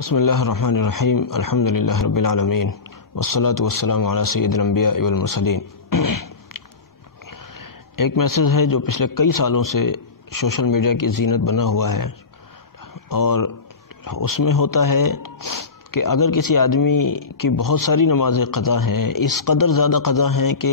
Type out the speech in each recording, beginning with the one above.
بسم اللہ الرحمن الرحیم الحمد للہ رب العالمین والصلاة والسلام علی سید الانبیاء والمرسلین۔ ایک میسج ہے جو پچھلے کئی سالوں سے سوشل میڈیا کی زینت بنا ہوا ہے، اور اس میں ہوتا ہے کہ اگر کسی آدمی کی بہت ساری نمازیں قضا ہیں، اس قدر زیادہ قضا ہیں کہ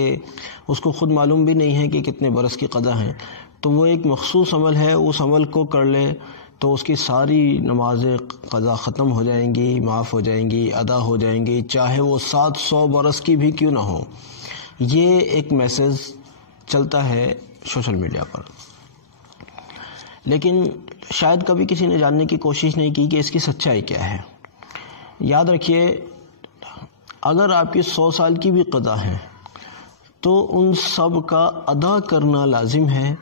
اس کو خود معلوم بھی نہیں ہے کہ کتنے برس کی قضا ہیں، تو وہ ایک مخصوص عمل ہے، اس عمل کو کر لے تو اس کی ساری نمازیں قضا ختم ہو جائیں گی، معاف ہو جائیں گی، ادا ہو جائیں گی، چاہے وہ 700 برس کی بھی کیوں نہ ہو۔ یہ ایک میسج چلتا ہے سوشل میڈیا پر، لیکن شاید کبھی کسی نے جاننے کی کوشش نہیں کی کہ اس کی سچائی کیا ہے۔ یاد رکھیے، اگر آپ کی 100 سال کی بھی قضا ہے تو ان سب کا ادا کرنا لازم ہے،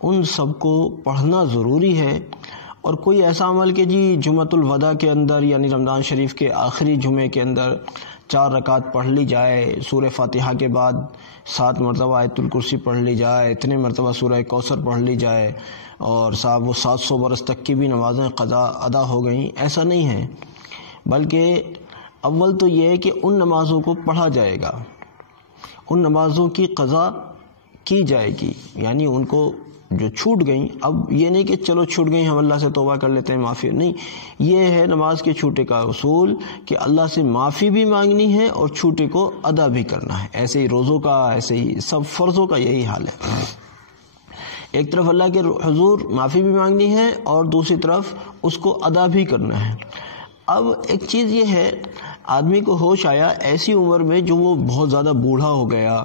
ان سب کو پڑھنا ضروری ہے۔ اور کوئی ایسا عمل کہ جمعۃ الوداع کے اندر یعنی رمضان شریف کے آخری جمعے کے اندر 4 رکعت پڑھ لی جائے، سورہ فاتحہ کے بعد 7 مرتبہ آیت الکرسی پڑھ لی جائے، اتنے مرتبہ سورہ کوثر پڑھ لی جائے اور صاحب وہ 700 برس تک کی بھی نمازیں قضا ادا ہو گئیں، ایسا نہیں ہے۔ بلکہ اول تو یہ ہے کہ ان نمازوں کو پڑھا جائے گا، ان نمازوں کی قضا کی جائے گی، یعنی ان کو جو چھوٹ گئیں، اب یہ نہیں کہ چلو چھوٹ گئیں ہم اللہ سے توبہ کر لیتے ہیں، معافی نہیں، یہ ہے نماز کے چھوٹے کا اصول کہ اللہ سے معافی بھی مانگنی ہے اور چھوٹے کو ادا بھی کرنا ہے۔ ایسے ہی روزوں کا، ایسے ہی سب فرضوں کا یہی حال ہے۔ ایک طرف اللہ کے حضور معافی بھی مانگنی ہے اور دوسری طرف اس کو ادا بھی کرنا ہے۔ اب ایک چیز یہ ہے، آدمی کو ہوش آیا ایسی عمر میں جو وہ بہت زیادہ بوڑھا ہو گیا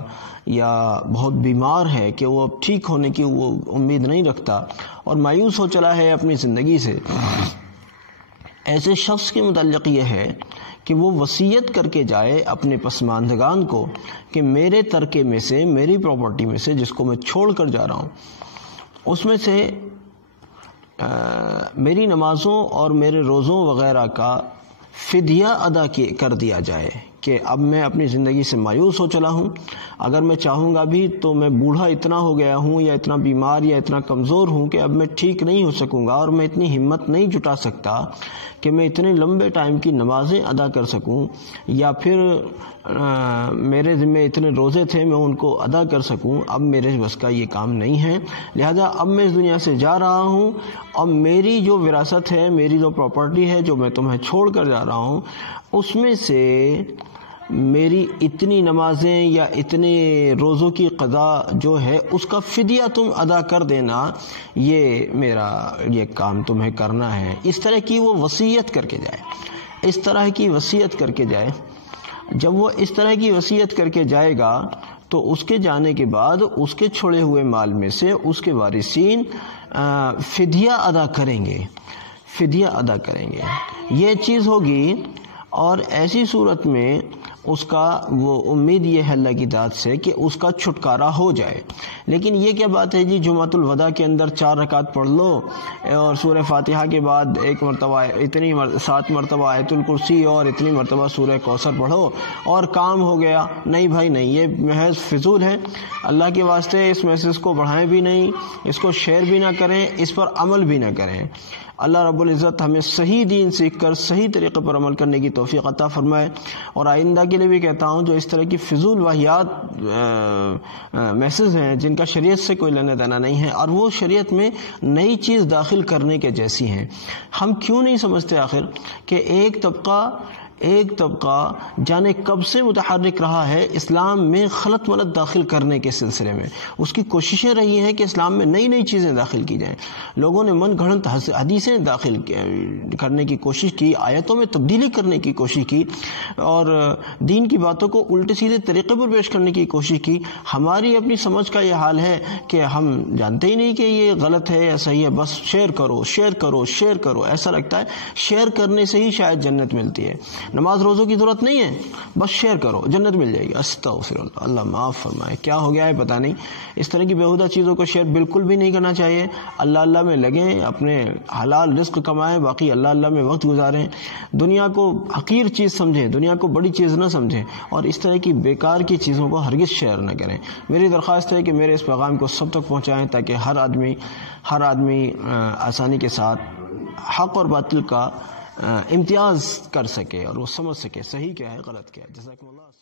یا بہت بیمار ہے کہ وہ اب ٹھیک ہونے کی وہ امید نہیں رکھتا اور مایوس ہو چلا ہے اپنی زندگی سے، ایسے شخص کے متعلق یہ ہے کہ وہ وصیت کر کے جائے اپنے پسماندگان کو کہ میرے ترکے میں سے، میری پراپرٹی میں سے جس کو میں چھوڑ کر جا رہا ہوں، اس میں سے میری نمازوں اور میرے روزوں وغیرہ کا فدیہ ادا کر دیا جائے کہ اب میں اپنی زندگی سے مایوس ہو چلا ہوں، اگر میں چاہوں گا بھی تو میں بوڑھا اتنا ہو گیا ہوں یا اتنا بیمار یا اتنا کمزور ہوں کہ اب میں ٹھیک نہیں ہو سکوں گا اور میں اتنی ہمت نہیں جٹا سکتا کہ میں اتنے لمبے ٹائم کی نمازیں ادا کر سکوں، یا پھر میرے ذمہ اتنے روزے تھے میں ان کو ادا کر سکوں، اب میرے بس کا یہ کام نہیں ہے، لہذا اب میں اس دنیا سے جا رہا ہوں اور میری جو وراثت ہے، میری جو پراپرٹی ہے جو میں تمہیں چھوڑ کر جا رہا ہوں، اس میں سے میری اتنی نمازیں یا اتنے روزوں کی قضا جو ہے اس کا فدیہ تم ادا کر دینا، یہ میرا یہ کام تمہیں کرنا ہے۔ اس طرح کی وہ وصیت کر کے جائے، اس طرح کی وصیت کر کے جائے۔ جب وہ اس طرح کی وصیت کر کے جائے گا تو اس کے جانے کے بعد اس کے چھوڑے ہوئے مال میں سے اس کے وارثین فدیہ ادا کریں گے، فدیہ ادا کریں گے، یہ چیز ہوگی۔ اور ایسی صورت میں اس کا وہ امید یہ ہے اللہ کی ذات سے کہ اس کا چھٹکارا ہو جائے۔ لیکن یہ کیا بات ہے جمعۃ الوداع کے اندر 4 رکعت پڑھ لو اور سورہ فاتحہ کے بعد 1 مرتبہ 7 مرتبہ آیت الکرسی اور اتنی مرتبہ سورہ کوثر پڑھو اور کام ہو گیا؟ نہیں بھائی نہیں، یہ محض فضول ہے۔ اللہ کے واسطے اس میسج کو بڑھائیں بھی نہیں، اس کو شیئر بھی نہ کریں، اس پر عمل بھی نہ کریں۔ اللہ رب العزت ہمیں صحیح دین سیکھ کر صحیح طریقے پر عمل کرنے کی توفیق عطا فرمائے۔ اور آئندہ کے لیے بھی کہتا ہوں، جو اس طرح کی فضول واہیات میسج ہیں جن کا شریعت سے کوئی لینا دینا نہیں ہے اور وہ شریعت میں نئی چیز داخل کرنے کے جیسی ہیں، ہم کیوں نہیں سمجھتے آخر کہ ایک طبقہ جانے کب سے متحرک رہا ہے اسلام میں خلط ملط داخل کرنے کے سلسلے میں، اس کی کوششیں رہی ہیں کہ اسلام میں نئی چیزیں داخل کی جائیں، لوگوں نے من گھڑنت حدیثیں داخل کرنے کی کوشش کی، آیتوں میں تبدیلی کرنے کی کوشش کی اور دین کی باتوں کو الٹے سیدھے طریقے پر پیش کرنے کی کوشش کی۔ ہماری اپنی سمجھ کا یہ حال ہے کہ ہم جانتے ہی نہیں کہ یہ غلط ہے یا صحیح ہے، بس شیئر کرو شیئر کرو شیئر کرو، ایسا لگتا ہے شیئر کرنے سے ہی شاید جنت ملتی ہے، نماز روزوں کی ضرورت نہیں ہے، بس شیئر کرو جنت مل جائے گی۔ استغفر اللہ، اللہ معاف فرمائے، کیا ہو گیا ہے پتہ نہیں۔ اس طرح کی بیہودہ چیزوں کو شیئر بالکل بھی نہیں کرنا چاہیے۔ اللہ میں لگیں، اپنے حلال رزق کمائیں، باقی اللہ میں وقت گزاریں، دنیا کو حقیر چیز سمجھیں، دنیا کو بڑی چیز نہ سمجھیں اور اس طرح کی بیکار کی چیزوں کو ہرگز شیئر نہ کریں۔ میری درخواست ہے کہ میرے اس پیغام کو سب تک پہنچائیں تاکہ ہر آدمی آسانی کے ساتھ حق اور باطل کا امتیاز کر سکے اور وہ سمجھ سکے صحیح کیا ہے غلط کیا ہے۔ جزاکم اللہ۔